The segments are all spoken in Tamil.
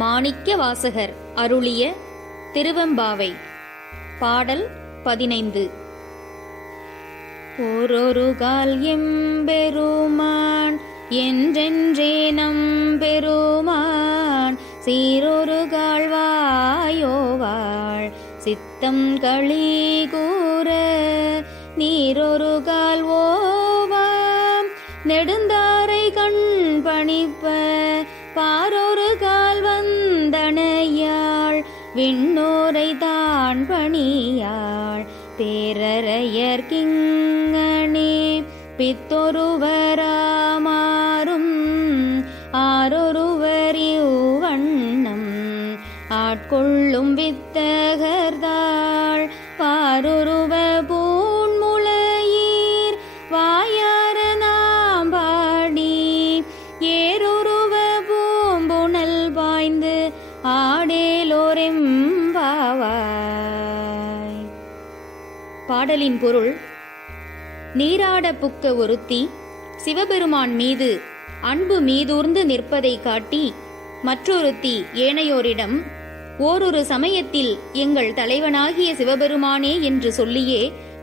மாணிக்க வாசகர் அருளிய திருவெம்பாவை. பாடல் 15. ஓரொருகால் எம்பெருமான் என்றென்றே நம்பெருமான் சீரொருகால் வாயோவாள் சித்தம் களி கூற நீரொருகால் ஓவாம் நெடுந்தாரை கண் பணிப்ப பாரொருகால் வந்தனையாள் விண்ணோரை தான் பணியாள் பேரறையர் கிங்கனே பித்தொருவராமாறும் ஆரொருவர் இவ்வண்ணம் ஆட்கொள்ளும் வித்தகர்தாள் பாரொருவ பூன்முளையீர் வாயார நாம் பாடி ஏரொருவ பூம்புணல் பாய்ந்து ஆடேலோரெம்பாவாய். பாடலின் பொருள்: நீராட புக்க ஒருத்தி சிவபெருமான் மீது அன்பு மீதூர்ந்து நிற்பதை காட்டி மற்றொருத்தி ஏனையோரிடம் ஓரொரு சமயத்தில் எங்கள் தலைவனாகிய சிவபெருமானே என்று சொல்லியே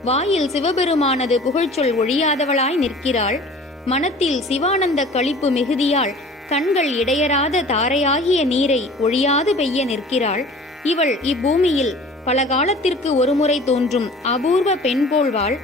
வாயில் சிவபெருமானது புகழ்ச்சொல் ஒழியாதவளாய் நிற்கிறாள். மனத்தில் சிவானந்த களிப்பு மிகுதியால் கண்கள் இடையராத தாரையாகிய நீரை ஒழியாது பெய்ய நிற்கிறாள். இவள் இப்பூமியில் பல காலத்திற்கு ஒருமுறை தோன்றும் அபூர்வ பெண் போல்வாள்.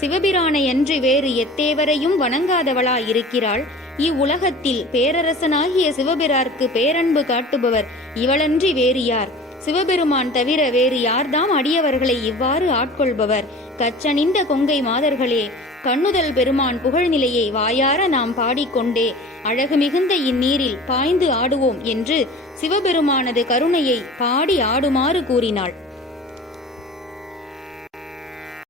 சிவபிரானையன்றி வேறு எத்தேவரையும் வணங்காதவளாயிருக்கிறாள். இவ்வுலகத்தில் பேரரசனாகிய சிவபிரார்க்கு பேரன்பு காட்டுபவர் இவளன்றி வேறு யார்? சிவபெருமான் தவிர வேறு யார்தாம் அடியவர்களை இவ்வாறு ஆட்கொள்பவர்? கச்சணிந்த கொங்கை மாதர்களே, கண்ணுதல் பெருமான் புகழ்நிலையை வாயார நாம் பாடிக்கொண்டே அழகு மிகுந்த இந்நீரில் பாய்ந்து ஆடுவோம் என்று சிவபெருமானது கருணையை பாடி ஆடுமாறு கூறினாள்.